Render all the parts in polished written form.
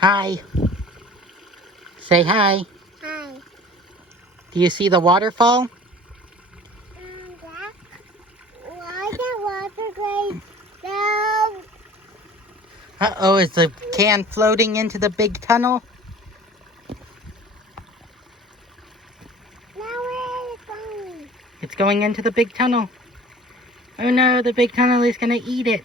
Hi. Say hi. Hi. Do you see the waterfall? Why the water going down? Uh-oh, is the can floating into the big tunnel? Now where is it going? It's going into the big tunnel. Oh no, the big tunnel is gonna eat it.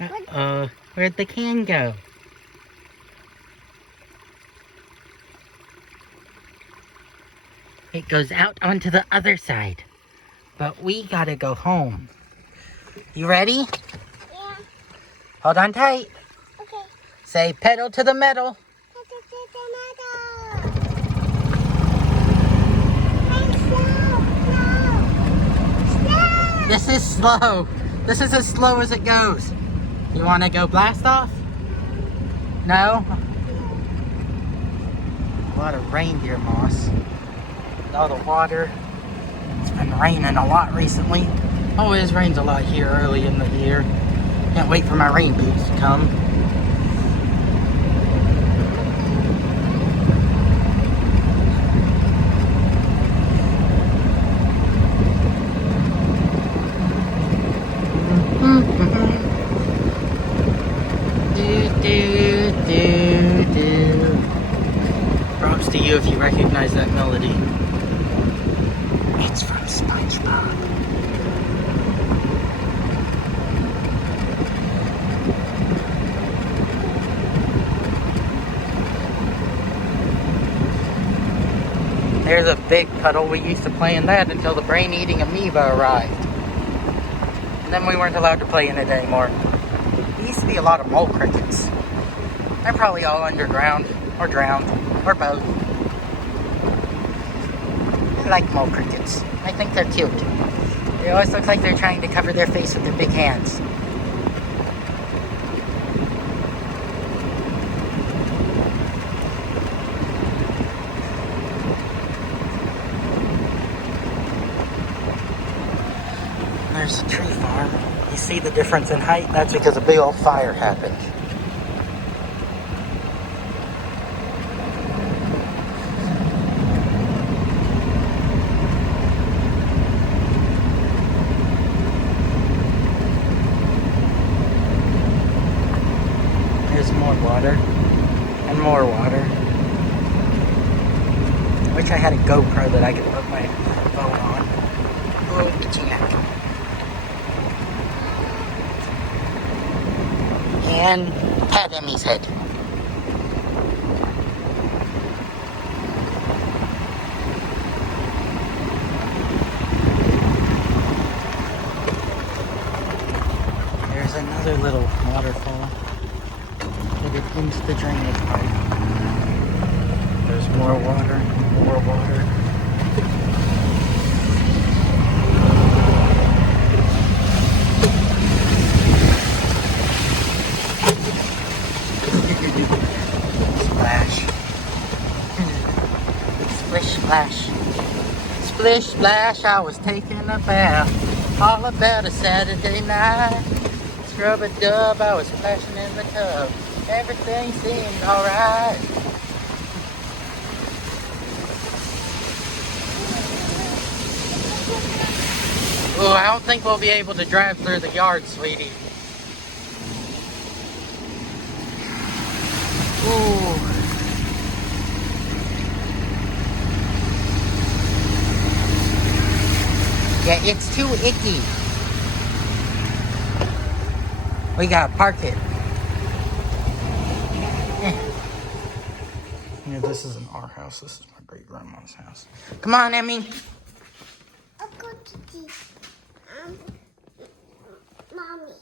Uh-oh, where'd the can go? It goes out onto the other side. But we gotta go home. You ready? Yeah. Hold on tight. Okay. Say pedal to the metal. This is slow. This is as slow as it goes. You want to go blast off? No? A lot of reindeer moss. And all the water. It's been raining a lot recently. Always rains a lot here early in the year. Can't wait for my rain boots to come. Props to you if you recognize that melody. It's from SpongeBob. There's a big puddle. We used to play in that until the brain-eating amoeba arrived. And then we weren't allowed to play in it anymore. There used to be a lot of mole crickets. They're probably all underground, or drowned, or both. I like mole crickets. I think they're cute. They always look like they're trying to cover their face with their big hands. There's a tree farm. You see the difference in height? That's because a big old fire happened. There's more water and more water. Wish I had a GoPro that I could put my phone on. Oh, get your neck. And pat Emmy's head. There's another little waterfall. Put it into the drainage pipe. There's more water, more water. Splash. Splish splash. Splish splash, I was taking a bath. All about a Saturday night. Scrub a dub, I was splashing in the tub. Everything seemed alright. Oh, I don't think we'll be able to drive through the yard, sweetie. Ooh. Yeah, it's too icky. We gotta park it. Yeah, this isn't our house. This is my great grandma's house. Come on, Emmy. I'll go to see Mommy.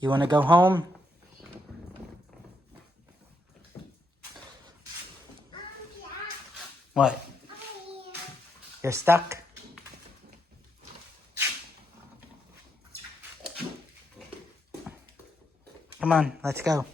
You want to go home? Yeah. What? You're stuck? Come on, let's go.